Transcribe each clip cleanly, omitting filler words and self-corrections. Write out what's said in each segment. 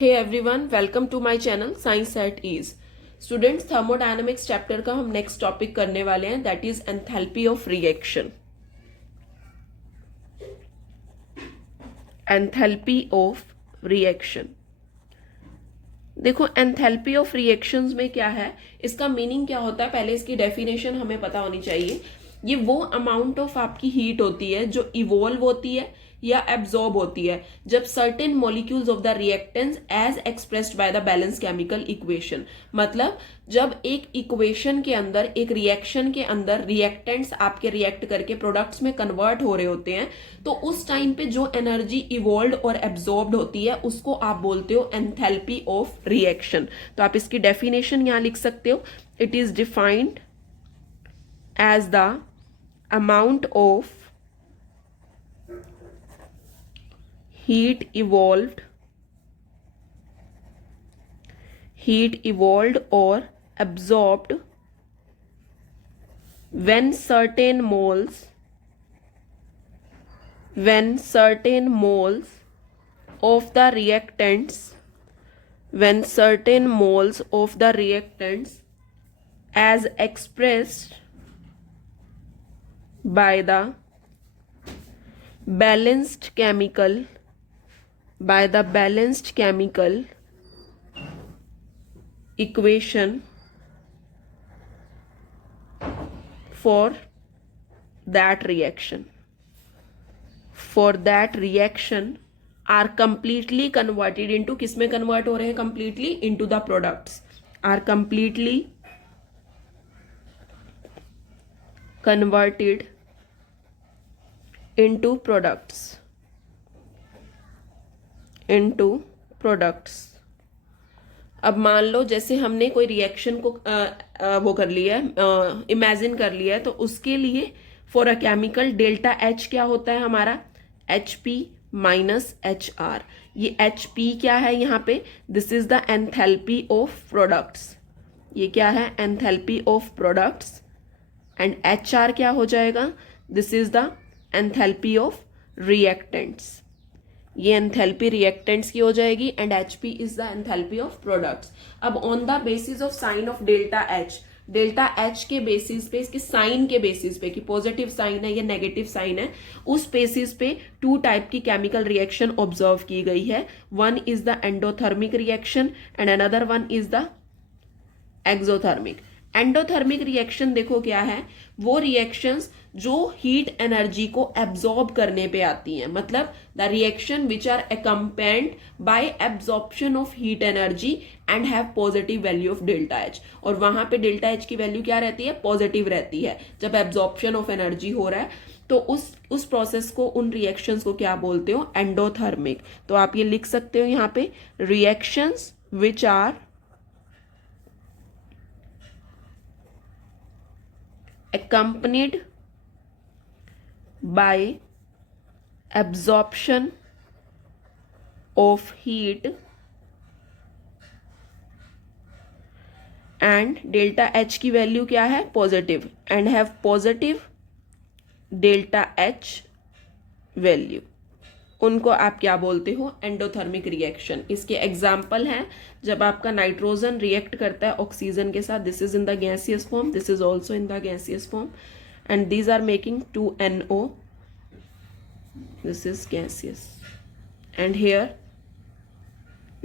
Hey everyone, welcome to my channel science at ease. Students, thermodynamics chapter का हम next topic करने वाले हैं, that is enthalpy of reaction. Enthalpy of reaction, देखो enthalpy of reactions में क्या है, इसका मीनिंग क्या होता है, पहले इसकी डेफिनेशन हमें पता होनी चाहिए। ये वो अमाउंट ऑफ आपकी हीट होती है जो इवॉल्व होती है या एब्जॉर्ब होती है जब certain molecules of the reactants as expressed by the balance chemical equation. मतलब जब एक इक्वेशन के अंदर, एक रिएक्शन के अंदर रिएक्टेंट्स आपके रिएक्ट करके प्रोडक्ट्स में कन्वर्ट हो रहे होते हैं, तो उस टाइम पे जो एनर्जी इवॉल्व और एब्जॉर्ब्ड होती है उसको आप बोलते हो एंथैल्पी ऑफ रिएक्शन। तो आप इसकी डेफिनेशन यहां लिख सकते हो। It is defined as the amount of heat evolved or absorbed when certain moles of the reactants as expressed by the balanced chemical equation for that reaction are completely converted into, किसमें convert हो रहे हैं, completely into the products, are completely converted into products। अब मान लो जैसे हमने कोई reaction को वो कर लिया है, इमेजिन कर लिया है, तो उसके लिए for a chemical delta H क्या होता है हमारा, H P minus H R. ये एच पी क्या है यहाँ पे, this is the enthalpy of products. ये क्या है, enthalpy of products. And H R क्या हो जाएगा, this is the enthalpy of reactants. ये एंथैल्पी रिएक्टेंट्स की हो जाएगी and H P is the enthalpy of products. अब on the basis of sign of delta H के बेसिस पे, इसके साइन के बेसिस पे कि पॉजिटिव साइन है या नेगेटिव साइन है, उस बेसिस पे टू टाइप की केमिकल रिएक्शन ऑब्जर्व की गई है। One is the endothermic reaction and another one is the exothermic. Endothermic reaction देखो क्या है, वो रिएक्शंस जो हीट एनर्जी को एब्जॉर्ब करने पे आती हैं। मतलब the reaction which are accompanied by absorption of heat energy and have positive value of delta H. और वहां पे डेल्टा एच की वैल्यू क्या रहती है, पॉजिटिव रहती है जब एब्जॉर्प्शन ऑफ एनर्जी हो रहा है। तो उस प्रोसेस को, उन रिएक्शंस को क्या बोलते हो, एंडोथर्मिक। तो आप ये लिख सकते हो यहाँ पे, reactions which are accompanied by absorption of heat and delta H की वैल्यू क्या है, positive, and have positive delta H value, उनको आप क्या बोलते हो, एंडोथर्मिक रिएक्शन। इसके एग्जाम्पल हैं जब आपका नाइट्रोजन रिएक्ट करता है ऑक्सीजन के साथ, this is in the gaseous form, this is also in the gaseous form and these are making 2NO, this is gaseous and here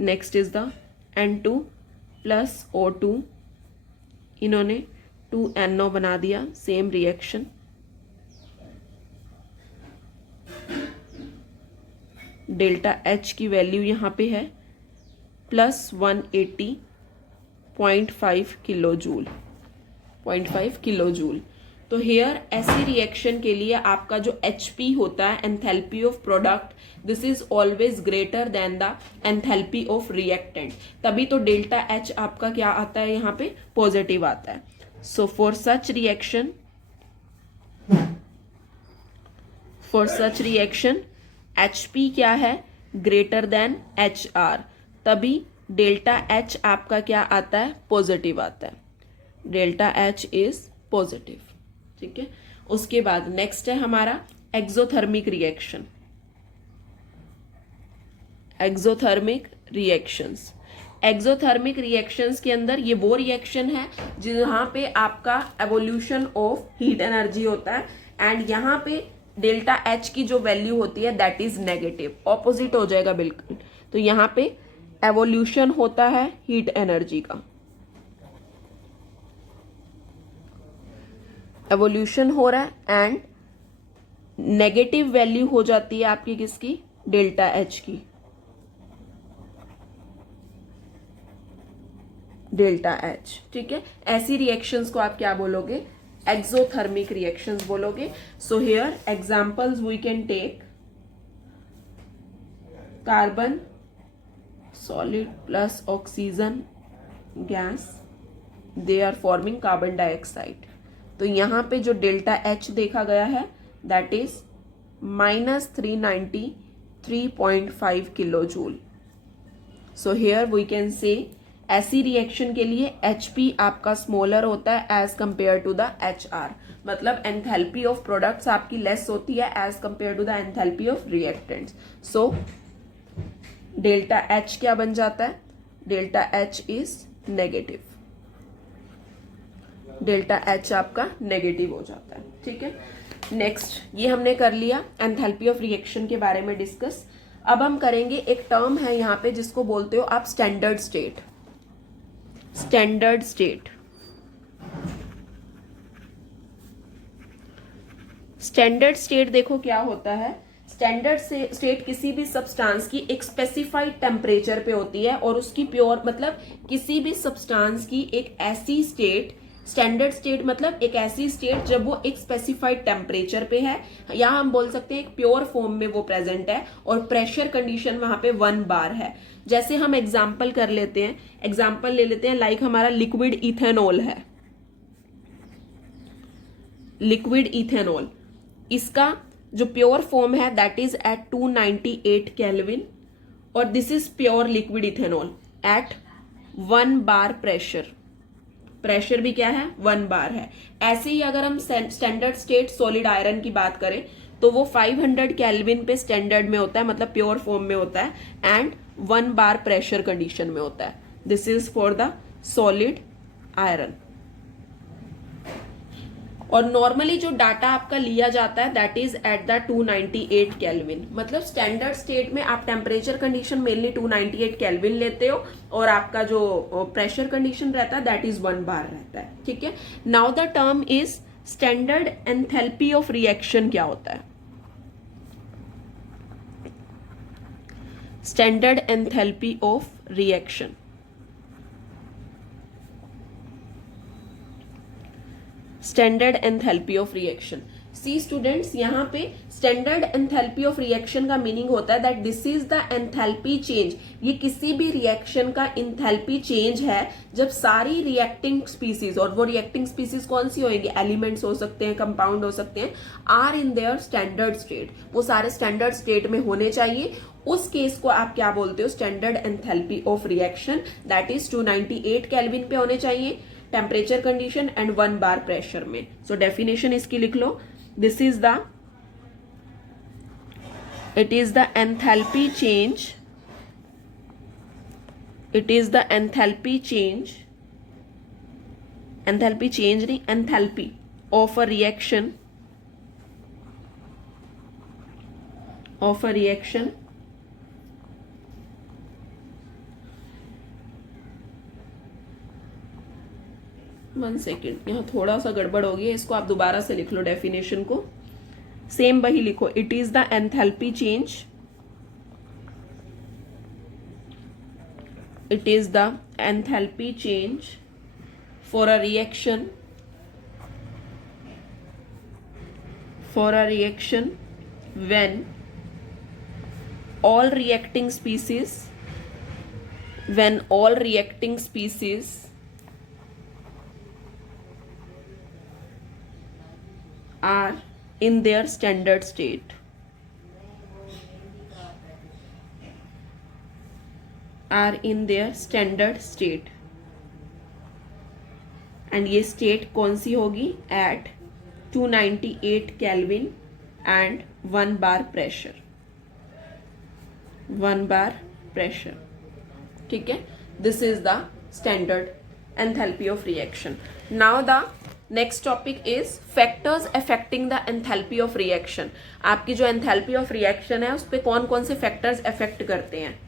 next is the N2 plus O2, इन्होंने 2NO बना दिया, same reaction. Delta H की value यहाँ पे है plus 180.5 kilo joule. तो here ऐसी reaction के लिए आपका जो एच पी होता है, enthalpy of product, this is always greater then the enthalpy of reactant. तभी तो डेल्टा एच आपका क्या आता है, यहाँ पे पॉजिटिव आता है। So for such reaction HP क्या है, ग्रेटर देन HR, तभी डेल्टा H आपका क्या आता है, पॉजिटिव आता है। डेल्टा H इज पॉजिटिव, ठीक है। उसके बाद नेक्स्ट है हमारा exothermic reaction. Exothermic reactions. Exothermic reactions के अंदर ये वो रिएक्शन है जहाँ पे आपका एवोल्यूशन ऑफ हीट एनर्जी होता है, एंड यहाँ पे डेल्टा एच की जो वैल्यू होती है दैट इज नेगेटिव, ऑपोजिट हो जाएगा बिल्कुल। तो यहाँ पे एवोल्यूशन होता है हीट एनर्जी का, एवोल्यूशन हो रहा है, एंड नेगेटिव वैल्यू हो जाती है आपकी किसकी, डेल्टा एच की, डेल्टा एच। ठीक है, ऐसी रिएक्शंस को आप क्या बोलोगे, एक्सोथर्मिक रिएक्शंस बोलोगे। So here examples we can take carbon solid plus oxygen gas, they are forming carbon dioxide. तो यहां पे जो डेल्टा एच देखा गया है that is -393.5 kilo joule. So here we can say ऐसी रिएक्शन के लिए HP आपका स्मॉलर होता है as compare to the HR, मतलब एंथैल्पी ऑफ प्रोडक्ट्स आपकी लेस होती है as compare to the enthalpy of reactants. So delta H क्या बन जाता है, delta H is negative, delta H आपका नेगेटिव हो जाता है। ठीक है, नेक्स्ट ये हमने कर लिया एंथैल्पी ऑफ रिएक्शन के बारे में डिस्कस। अब हम करेंगे, एक टर्म है यहाँ पे जिसको बोलते हो आप standard state. Standard state, standard state देखो क्या होता है। स्टैंडर्ड स्टेट किसी भी सब्सटेंस की एक स्पेसिफाइड टेम्परेचर पे होती है और उसकी प्योर मतलब किसी भी सब्सटेंस की एक ऐसी स्टेट, स्टैंडर्ड स्टेट मतलब एक ऐसी स्टेट जब वो एक स्पेसिफाइड टेम्परेचर पे है, या हम बोल सकते हैं एक प्योर फॉर्म में वो प्रेजेंट है और प्रेशर कंडीशन वहां पे 1 बार है। जैसे हम एग्जाम्पल कर लेते हैं, एग्जाम्पल ले लेते हैं, लाइक हमारा लिक्विड इथेनॉल है, लिक्विड इथेनॉल, इसका जो प्योर फॉर्म है दैट इज एट 298 केल्विन, और this is pure liquid ethanol at 1 bar pressure. Pressure भी क्या है, 1 बार है। ऐसे ही अगर हम स्टैंडर्ड स्टेट सॉलिड आयरन की बात करें तो वो 500 केल्विन पे स्टैंडर्ड में होता है, मतलब प्योर फॉर्म में होता है, एंड 1 बार प्रेशर कंडीशन में होता है। This is for the solid iron. और नॉर्मली जो डाटा आपका लिया जाता है that is at the 298 kelvin, मतलब स्टैंडर्ड स्टेट में आप टेम्परेचर कंडीशन मेनली 298 केल्विन लेते हो और आपका जो प्रेशर कंडीशन रहता है दैट इज 1 बार रहता है। ठीक है, now the term is standard enthalpy of reaction. क्या होता है standard enthalpy of reaction? Standard enthalpy of reaction, see students, यहाँ पे स्टैंडर्ड एंथैल्पी ऑफ रिएक्शन का मीनिंग होता है that this is the enthalpy change. ये किसी भी रिएक्शन का एंथैल्पी चेंज है जब सारी रिएक्टिंग स्पीसीज, और वो रिएक्टिंग स्पीसीज कौन सी होंगी, एलिमेंट्स हो सकते हैं, कंपाउंड हो सकते हैं, are in their standard state, वो सारे स्टैंडर्ड स्टेट में होने चाहिए। उस केस को आप क्या बोलते हो, standard enthalpy of reaction, that is 298 kelvin पे होने चाहिए temperature condition and 1 bar pressure में। सो डेफिनेशन इसकी लिख लो, this is the, it is the enthalpy change, it is the enthalpy change, enthalpy change नहीं, enthalpy of a reaction, of a reaction one second, यहाँ थोड़ा सा गड़बड़ हो गई है, इसको आप दोबारा से लिख लो डेफिनेशन को, सेम वही लिखो, it is the enthalpy change, it is the enthalpy change for a reaction, for a reaction when all reacting species, when all reacting species are in their standard state, are in their standard state, and ये state कौन सी होगी, at 298 Kelvin and 1 bar pressure, 1 bar pressure। ठीक है, this is the standard enthalpy of reaction. Now the next topic is factors affecting the enthalpy of reaction. आपकी जो enthalpy of reaction है उस पर कौन कौन से फैक्टर्स अफेक्ट करते हैं,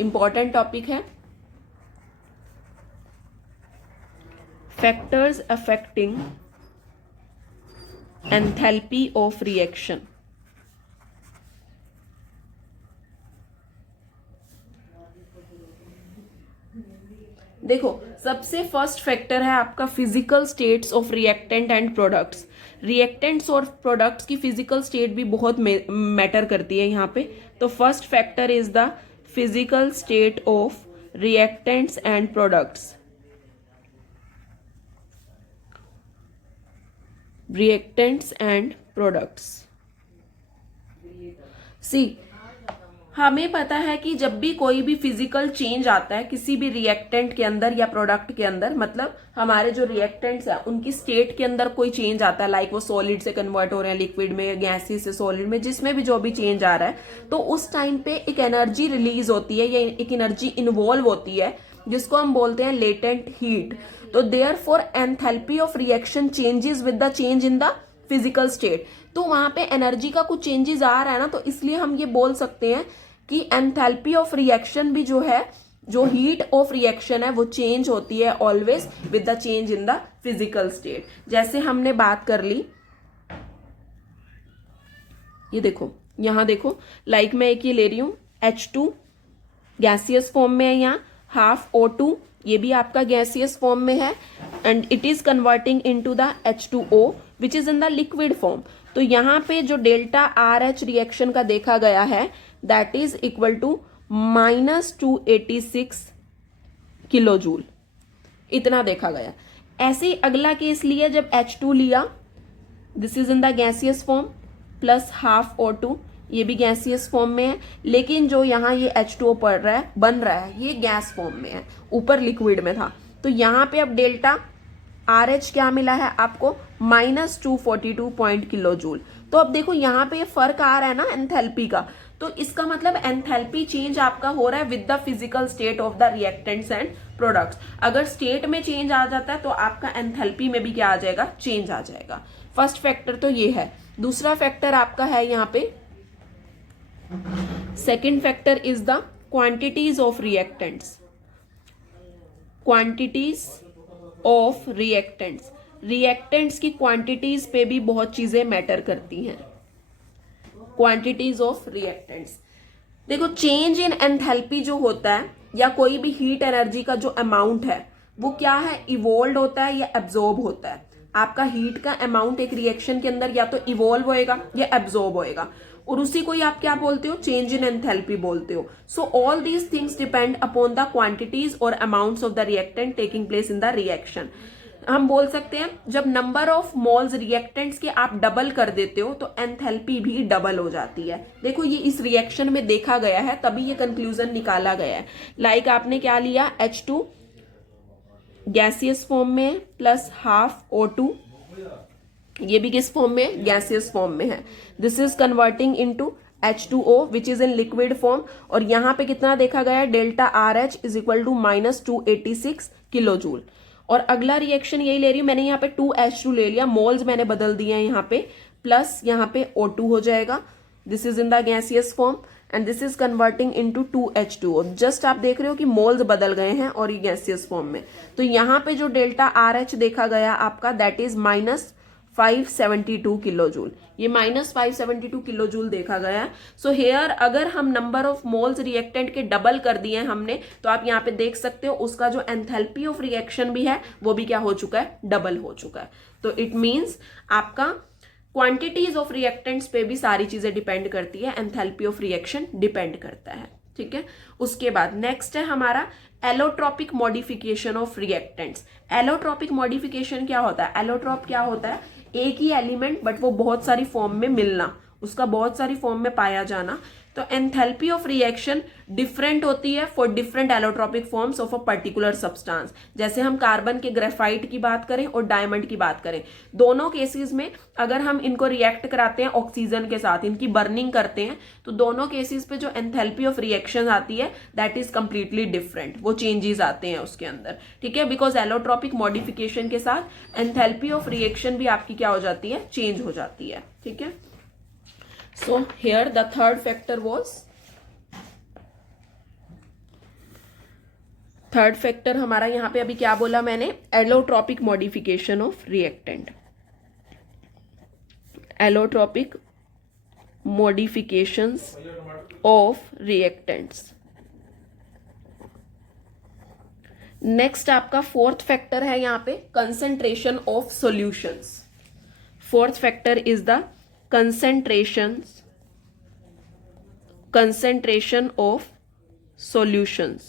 इंपॉर्टेंट टॉपिक है. Factors affecting enthalpy of reaction. देखो, सबसे फर्स्ट फैक्टर है आपका physical states of reactant and products. Reactants और प्रोडक्ट्स की फिजिकल स्टेट भी बहुत मैटर करती है यहाँ पे. तो first factor is the physical state of reactants and products. Reactants and products. See, हमें पता है कि जब भी कोई भी फिजिकल चेंज आता है किसी भी रिएक्टेंट के अंदर या प्रोडक्ट के अंदर, मतलब हमारे जो रिएक्टेंट्स है उनकी स्टेट के अंदर कोई चेंज आता है, लाइक वो सॉलिड से कन्वर्ट हो रहे हैं लिक्विड में, गैसेस से सॉलिड में, जिसमें भी जो भी चेंज आ रहा है, तो उस टाइम पे एक एनर्जी रिलीज होती है या एक एनर्जी इन्वॉल्व होती है जिसको हम बोलते हैं लेटेंट हीट. तो therefore enthalpy of reaction changes with the change in the physical state. तो वहां पे एनर्जी का कुछ चेंजेस आ रहा है ना, तो इसलिए हम ये बोल सकते हैं कि एंथैल्पी ऑफ रिएक्शन भी जो है, जो हीट ऑफ रिएक्शन है वो चेंज होती है always with the change in the physical state. जैसे हमने बात कर ली, ये देखो, यहां देखो, लाइक मैं एक ये ले रही हूं H2 गैसियस फॉर्म में है, यहाँ हाफ O2 ये भी आपका गैसियस फॉर्म में है, and it is converting into the H2O which is in the liquid form. तो यहाँ पे जो डेल्टा RH रिएक्शन का देखा गया है that is equal to -286 kilo joule, इतना देखा गया. ऐसे ही अगला केस लिया जब H2 लिया, this is in the gaseous form, plus half O2 ये भी गैसियस फॉर्म में है, लेकिन जो यहाँ ये H2O पड़ रहा है, बन रहा है, ये गैस फॉर्म में है, ऊपर लिक्विड में था. तो यहाँ पे अब डेल्टा RH क्या मिला है आपको, -242 पॉइंट किलो जूल. तो अब देखो यहाँ पे ये फर्क आ रहा है ना एंथैल्पी का, तो इसका मतलब एंथैल्पी चेंज आपका हो रहा है with the physical state of the reactants and products. अगर स्टेट में चेंज आ जाता है तो आपका एंथैल्पी में भी क्या आ जाएगा, चेंज आ जाएगा. फर्स्ट फैक्टर तो ये है. दूसरा फैक्टर आपका है यहाँ पे, second factor is the quantities of reactants. Quantities of reactants. Reactants की क्वांटिटीज पे भी बहुत चीजें मैटर करती हैं. Quantities of reactants. देखो, चेंज इन एंथैल्पी जो होता है या कोई भी हीट एनर्जी का जो अमाउंट है वो क्या है, इवोल्व होता है या एब्जॉर्ब होता है. आपका हीट का अमाउंट एक रिएक्शन के अंदर या तो इवोल्व होएगा या एब्जॉर्ब होएगा, और उसी को ही आप क्या बोलते हो, चेंज इन एंथैल्पी बोलते हो. So all these things depend upon the quantities और amounts of the reactant taking place in the reaction. हम बोल सकते हैं जब नंबर ऑफ मोल्स रिएक्टेंट्स के आप डबल कर देते हो तो एंथैल्पी भी डबल हो जाती है. देखो, ये इस रिएक्शन में देखा गया है, तभी ये कंक्लूजन निकाला गया है. लाइक आपने क्या लिया, H2 गैसियस फॉर्म में प्लस हाफ O2, ये भी किस फॉर्म में, गैसियस फॉर्म में है. This is converting into H2O which is in liquid form. और यहाँ पे कितना देखा गया है, delta RH is equal to -286 kilo joule. और अगला रिएक्शन यही ले रही हूं मैंने, यहाँ पे 2H2 ले लिया, मोल्स मैंने बदल दिए हैं यहाँ पे, प्लस यहाँ पे O2 हो जाएगा. This is in the gaseous form and this is converting into 2H2O. Just आप देख रहे हो कि मोल्स बदल गए हैं और ये गैसियस फॉर्म में. तो यहाँ पे जो डेल्टा RH देखा गया आपका दैट इज -572 किलो जूल. ये -572 किलो जूल देखा गया है. सो हेयर अगर हम नंबर ऑफ मोल्स रिएक्टेंट के डबल कर दिए हैं हमने, तो आप यहाँ पे देख सकते हो उसका जो एंथैल्पी ऑफ रिएक्शन भी है वो भी क्या हो चुका है, डबल हो चुका है. तो इट मीन्स आपका क्वांटिटीज ऑफ रिएक्टेंट्स पे भी सारी चीजें डिपेंड करती है, एंथैल्पी ऑफ रिएक्शन डिपेंड करता है. ठीक है, उसके बाद नेक्स्ट है हमारा allotropic modification of reactants. Allotropic modification क्या होता है, एलोट्रॉप क्या होता है, एक ही एलिमेंट बट वो बहुत सारी फॉर्म में मिलना, उसका बहुत सारी फॉर्म में पाया जाना. तो एंथैल्पी ऑफ रिएक्शन डिफरेंट होती है for different allotropic forms of a particular substance. जैसे हम कार्बन के ग्रेफाइट की बात करें और डायमंड की बात करें, दोनों केसेस में अगर हम इनको रिएक्ट कराते हैं ऑक्सीजन के साथ, इनकी बर्निंग करते हैं, तो दोनों केसेस पे जो एंथैल्पी ऑफ रिएक्शन आती है दैट इज कंप्लीटली डिफरेंट, वो चेंजेस आते हैं उसके अंदर, ठीक है, बिकॉज एलोट्रोपिक मॉडिफिकेशन के साथ एंथैल्पी ऑफ रिएक्शन भी आपकी क्या हो जाती है, चेंज हो जाती है, ठीक है। So here the third factor हमारा यहाँ पे अभी क्या बोला मैंने, allotropic modification of reactant, allotropic modifications of reactants. Next आपका फोर्थ फैक्टर है यहाँ पे concentration of solutions. Fourth factor is the concentration of solutions।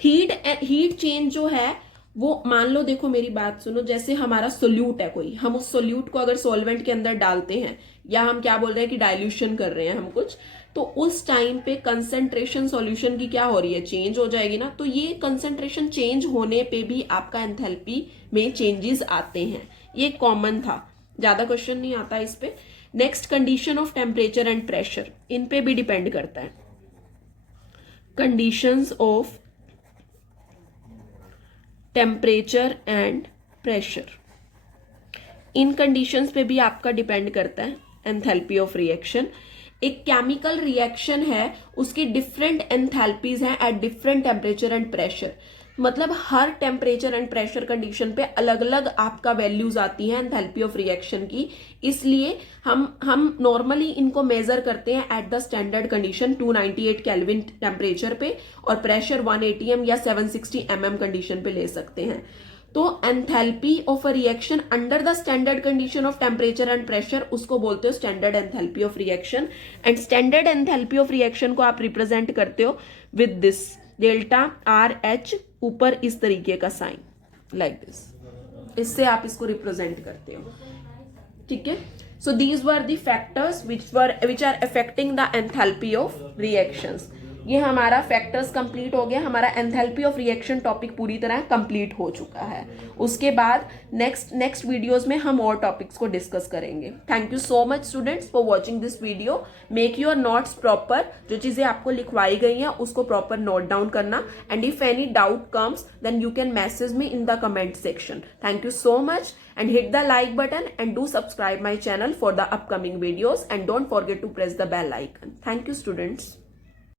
Heat change जो है वो, मान लो, देखो मेरी बात सुनो, जैसे हमारा सोल्यूट है कोई, हम उस सोल्यूट को अगर सॉल्वेंट के अंदर डालते हैं, या हम क्या बोल रहे हैं कि डाइल्यूशन कर रहे हैं हम कुछ, तो उस टाइम पे कंसंट्रेशन सॉल्यूशन की क्या हो रही है, चेंज हो जाएगी ना। तो ये कंसंट्रेशन चेंज होने पे भी आपका एंथैल्पी में चेंजेस आते हैं, ये कॉमन था, ज्यादा क्वेश्चन नहीं आता इस पे। Next condition of temperature and pressure, इन पे भी डिपेंड करता है। Conditions of temperature and pressure, इन कंडीशंस पे भी आपका डिपेंड करता है एंथैल्पी ऑफ रिएक्शन। एक केमिकल रिएक्शन है, उसकी डिफरेंट एंथैल्पीज हैं at different temperature and pressure, मतलब हर टेम्परेचर एंड प्रेशर कंडीशन पे अलग अलग आपका वैल्यूज आती हैं एंथैल्पी ऑफ रिएक्शन की। इसलिए हम नॉर्मली इनको मेजर करते हैं at the standard condition 298 kelvin temperature पे, और प्रेशर 180 m या 760 mm कंडीशन पे ले सकते हैं। तो enthalpy of a reaction under the standard condition of temperature and pressure, उसको बोलते हो standard enthalpy of reaction. And standard enthalpy of reaction को आप रिप्रेजेंट करते हो विद दिस डेल्टा RH, ऊपर इस तरीके का साइन, लाइक दिस, इससे आप इसको रिप्रेजेंट करते हो, ठीक है। So these were the factors which are affecting the enthalpy of reactions. ये हमारा फैक्टर्स कंप्लीट हो गया, हमारा एंथैल्पी ऑफ रिएक्शन टॉपिक पूरी तरह कंप्लीट हो चुका है। उसके बाद नेक्स्ट वीडियोस में हम और टॉपिक्स को डिस्कस करेंगे। Thank you so much students for watching this video. Make your notes proper, जो चीजें आपको लिखवाई गई हैं उसको प्रॉपर नोट डाउन करना, and if any doubt comes then you can message me in the comment section. Thank you so much, and hit the like button and do subscribe my channel for the upcoming videos, and don't forget to press the bell icon. Thank you students.